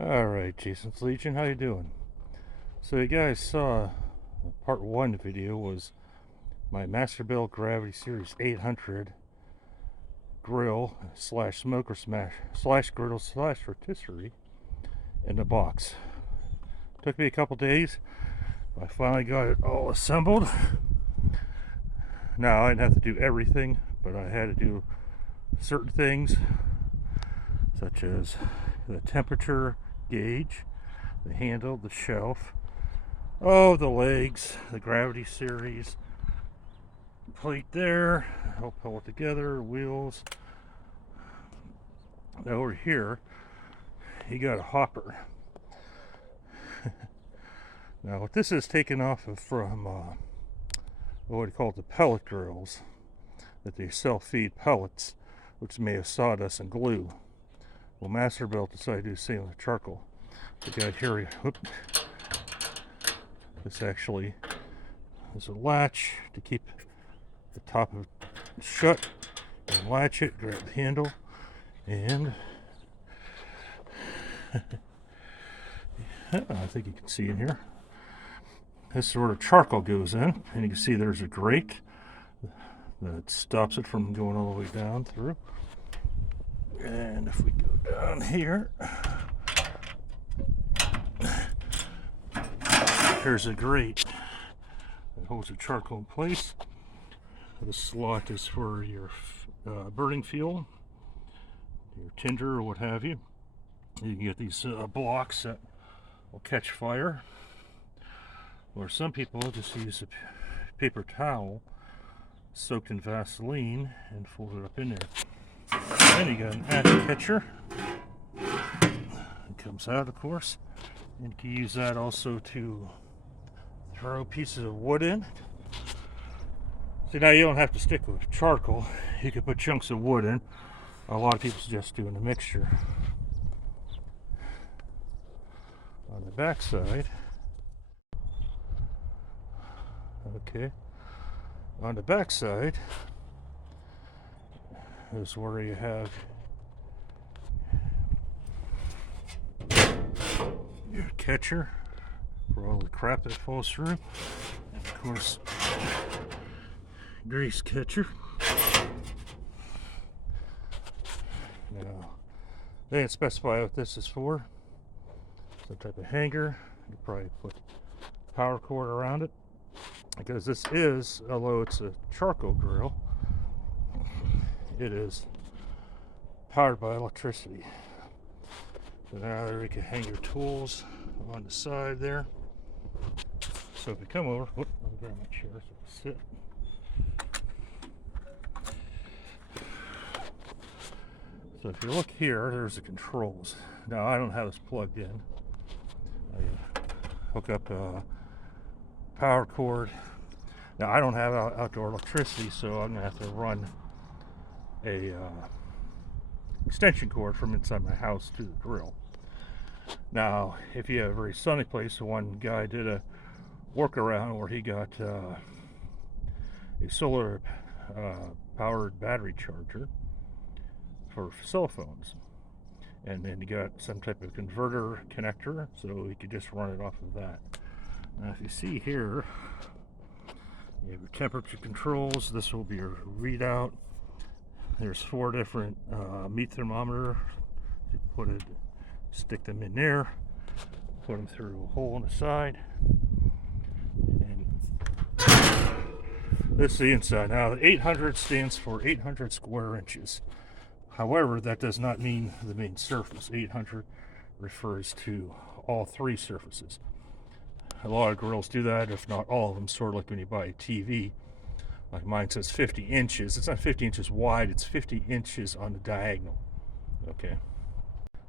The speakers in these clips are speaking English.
Alright, Jason's Legion, how you doing? So you guys saw part 1 video was my Masterbuilt Gravity Series 800 grill slash smoker smash slash griddle slash rotisserie in the box. Took me a couple days, but I finally got it all assembled. Now I didn't have to do everything, but I had to do certain things such as the temperature gauge, the handle, the shelf, the legs, the Gravity Series plate there, help pull it together, wheels. Now over here, you got a hopper. Now what this is taken off of from what do you call it, the pellet grills that they self-feed pellets, which may have sawdust and glue. Well, Masterbuilt decided to do the same with charcoal. The guy here, whoop, this actually is a latch to keep the top of it shut, and latch it, grab the handle, and I think you can see in here. This is where the charcoal goes in, and you can see there's a grate that stops it from going all the way down through. And if we go down here, here's a grate that holds the charcoal in place. The slot is for your burning fuel, your tinder or what have you. You can get these blocks that will catch fire, or some people just use a paper towel soaked in Vaseline and fold it up in there. Then you got an ash catcher. It comes out, of course, and you can use that also to throw pieces of wood in. See, now you don't have to stick with charcoal. You can put chunks of wood in. A lot of people suggest doing a mixture. On the back side, okay, on the back side is where you have your catcher for all the crap that falls through, and of course grease catcher. Now they didn't specify what this is for. Some type of hanger. You probably put power cord around it, because this is, although it's a charcoal grill, it is powered by electricity. So now there you can hang your tools on the side there. So if you come over, whoop, let me grab my chair so I can sit. So if you look here, there's the controls. Now I don't have this plugged in. I hook up a power cord. Now I don't have outdoor electricity, so I'm gonna have to run a extension cord from inside my house to the grill. Now if you have a very sunny place, one guy did a workaround where he got a solar powered battery charger for cell phones, and then you got some type of converter connector, so you could just run it off of that. Now if you see here, you have your temperature controls. This will be your readout. There's 4 different meat thermometer. You put it, stick them in there, put them through a hole in the side, and this is the inside. Now the 800 stands for 800 square inches. However, that does not mean the main surface. 800 refers to all 3 surfaces. A lot of grills do that, if not all of them, sort of like when you buy a TV. Like mine says 50 inches. It's not 50 inches wide, it's 50 inches on the diagonal. Okay.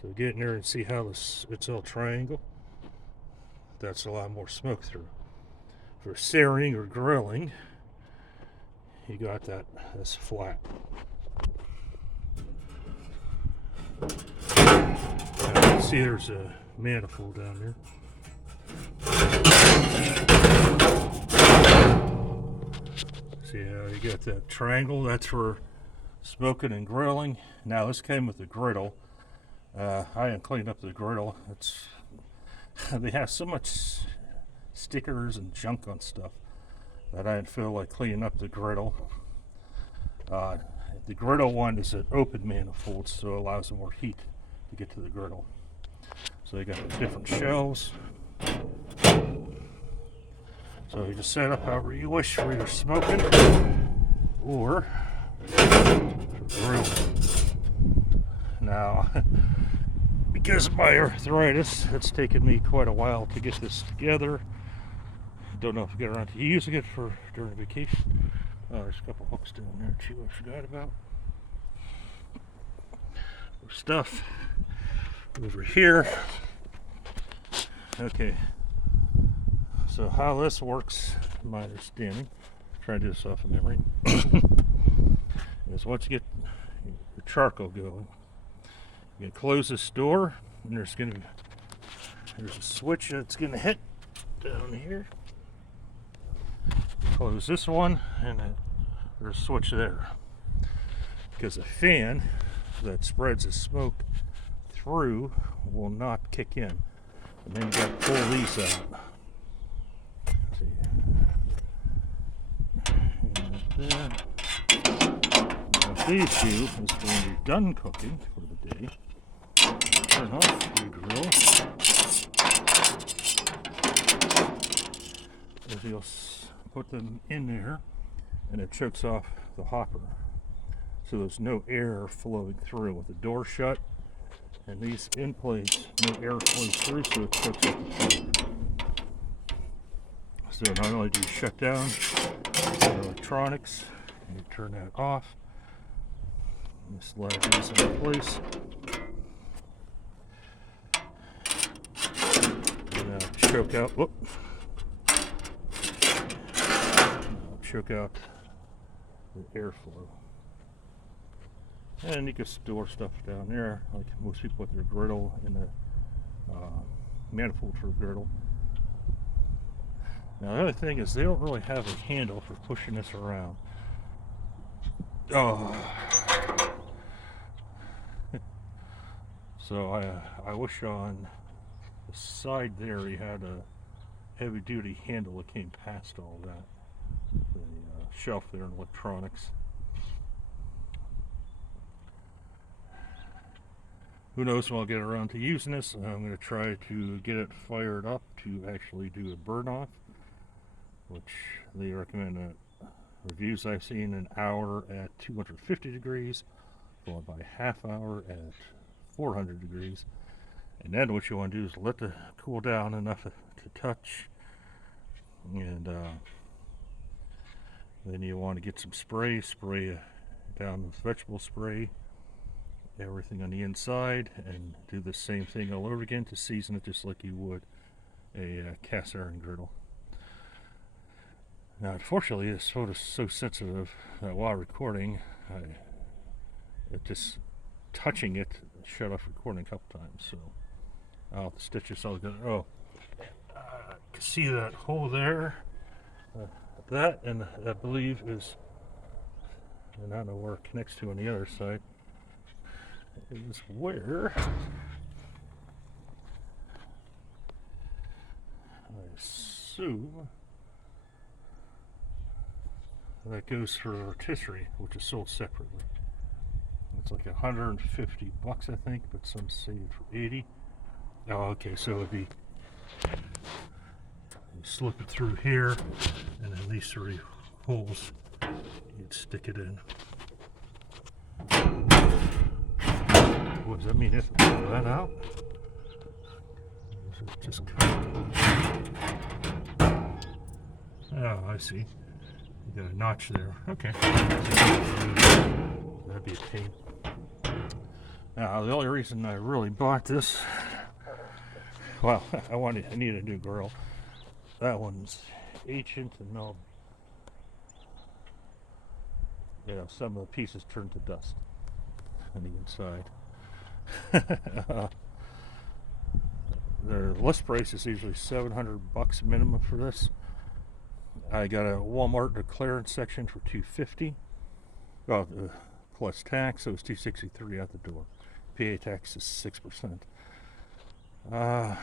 So get in there and see how it's all triangle. That's a lot more smoke through. For searing or grilling, you got this flat. Now, see, there's a manifold down there. See how you got that triangle? That's for smoking and grilling. Now this came with a griddle. I haven't cleaned up the griddle. They have so much stickers and junk on stuff that I didn't feel like cleaning up the griddle. The griddle one is an open manifold, so it allows more heat to get to the griddle. So you got different shelves. So you just set up however you wish for your smoking or grilling. Now, because of my arthritis, it's taken me quite a while to get this together. Don't know if I get around to using it for during vacation. Oh, there's a couple hooks down there too I forgot about. More stuff over here. Okay, so how this works, my understanding, try to do this off of memory, is once you get the charcoal going, you can close this door, and there's a switch that's gonna hit down here. Close this one, and there's a switch there. Because a fan that spreads the smoke through will not kick in. And then you gotta pull these out. See. And what these do is when you're done cooking for the day, turn off your grill. As you'll put them in there, and it chokes off the hopper. So there's no air flowing through with the door shut. And these end plates, no air flows through, so it chokes up the fire. So not only do you shut down the electronics, and you turn that off, and you slide these in place. And now choke out, whoop. Choke out the airflow. And you can store stuff down there, like most people put their griddle in the manifold for a griddle. Now the other thing is they don't really have a handle for pushing this around. Oh. So I wish on the side there you had a heavy duty handle that came past all that. The shelf there in electronics. Who knows when I'll get around to using this. I'm going to try to get it fired up to actually do a burn off, which they recommend reviews I've seen an hour at 250 degrees, followed by a half hour at 400 degrees. And then what you want to do is let it cool down enough to touch, and then you want to get some spray down with vegetable spray, everything on the inside, and do the same thing all over again to season it just like you would a cast iron griddle. Now, unfortunately, this photo is so sensitive that while recording, it just touching it shut off recording a couple times. So I'll have to stitch this all together. Oh, you can see that hole there. That, and I believe is, and I don't know where it connects to on the other side, is where I assume that goes for rotisserie, which is sold separately. It's like $150, I think, but some say for 80. Oh, okay, so it'd be, you slip it through here, and then these three holes, you'd stick it in. What does that mean? If I pull that out? Just oh, I see. You got a notch there. Okay. That'd be a pain. Now, the only reason I really bought this, well, I need a new grill. That one's ancient and no, you know, some of the pieces turned to dust on the inside. The list price is usually $700 minimum for this. I got a Walmart clearance section for $250, well, plus tax, so it's $263 at the door. PA tax is 6%. That's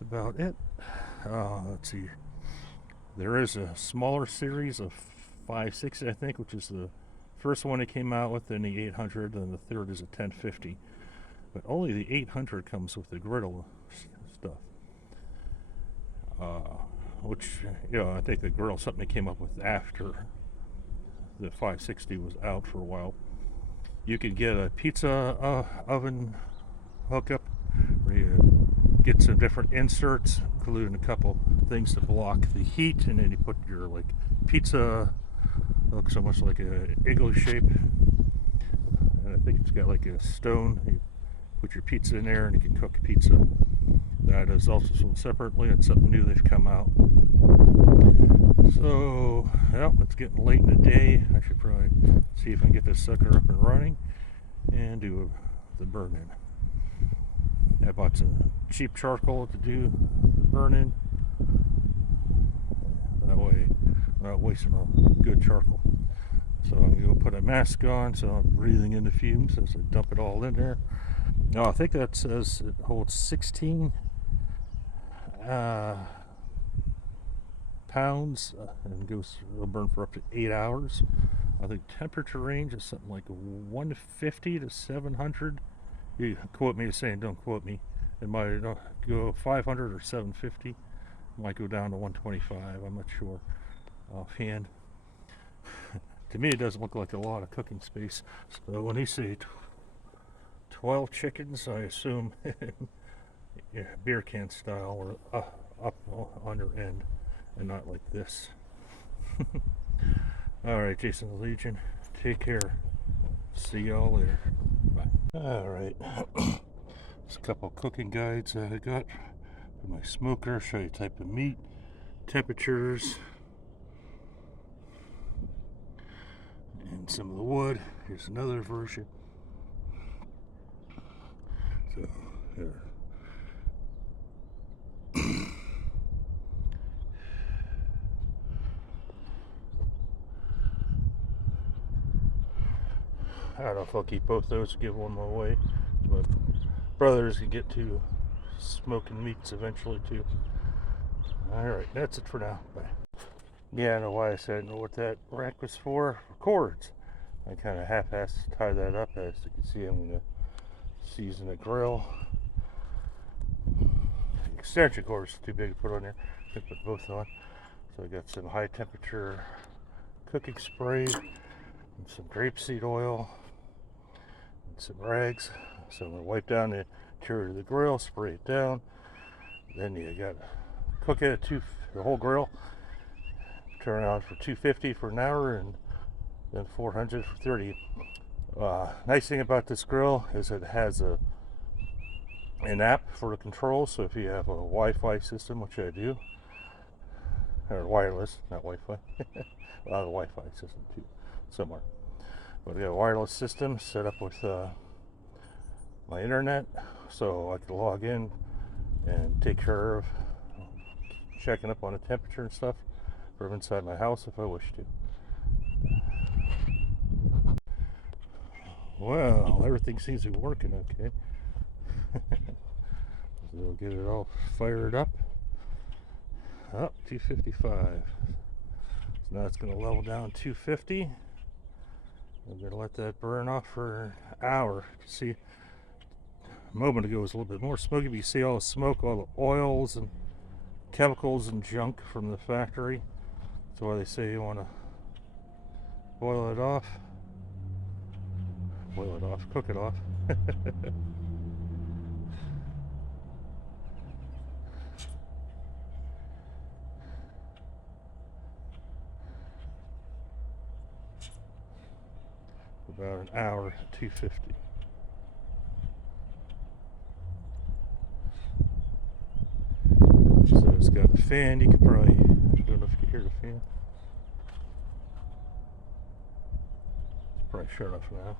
about it. Let's see. There is a smaller series of 560, I think, which is the first one it came out with, then the 800, and the third is a 1050. But only the 800 comes with the griddle stuff. Which, I think the griddle is something they came up with after the 560 was out for a while. You can get a pizza oven hookup where you get some different inserts, including a couple things to block the heat, and then you put your pizza, looks almost like a igloo shape, and I think it's got like a stone. You put your pizza in there and you can cook pizza. That is also sold separately. It's something new they've come out. So, well, it's getting late in the day. I should probably see if I can get this sucker up and running and do the burn-in. I bought some cheap charcoal to do the burn-in. That way I'm not wasting all good charcoal. So I'm going to go put a mask on so I'm breathing in the fumes as I dump it all in there. Now I think that says it holds 16 pounds and it'll burn for up to 8 hours. I think temperature range is something like 150 to 700. You quote me as saying don't quote me. It might go 500 or 750. It might go down to 125. I'm not sure offhand. To me, it doesn't look like a lot of cooking space. So when they say 12 chickens, I assume beer can style or up under end and not like this. Alright, Jason the Legion, take care. See y'all later. Bye. Alright, there's a couple cooking guides that I got for my smoker. Show you type of meat, temperatures, and some of the wood. Here's another version. So, there. I don't know if I'll keep both those or give one more away, but brothers can get to smoking meats eventually too. Alright, that's it for now. Bye. Yeah, I know why I said I didn't know what that rack was for cords. I kind of half-assed tie that up. As you can see, I'm going to season the grill. The extension cord is too big to put on there. I can put both on. So I got some high temperature cooking spray and some grapeseed oil and some rags. So I'm going to wipe down the interior of the grill, spray it down. Then you got to cook it at the whole grill. Turn it on for 250 for an hour and then 400 for 30. Nice thing about this grill is it has an app for the control. So if you have a Wi-Fi system, which I do, or wireless, not Wi-Fi. A lot of Wi-Fi system too, somewhere. But I got a wireless system set up with my internet, so I can log in and take care of checking up on the temperature and stuff from inside my house if I wish to. Well, everything seems to be working okay. So we'll get it all fired up. Up 255. So now it's going to level down 250. I'm going to let that burn off for an hour. See, a moment ago it was a little bit more smoky, but you see all the smoke, all the oils and chemicals and junk from the factory. That's why they say you want to boil it off. Boil it off, cook it off. About an hour at 250. So it's got a fan. You can probably, I don't know if you can hear the fan. It's probably shut off now.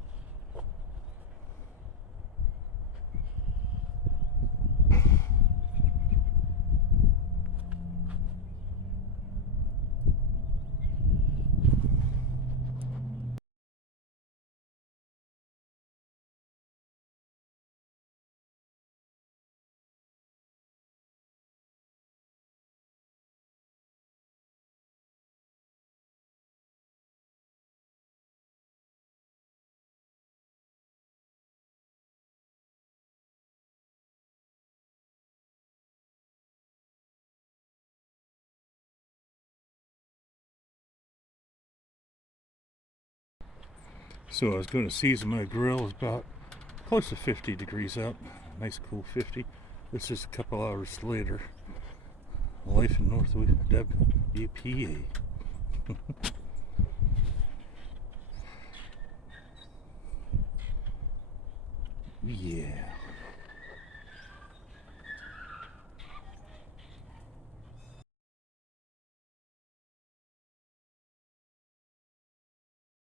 So I was going to season my grill. It's about close to 50 degrees out. Nice cool 50. This is a couple hours later. Life in North WPA. Yeah.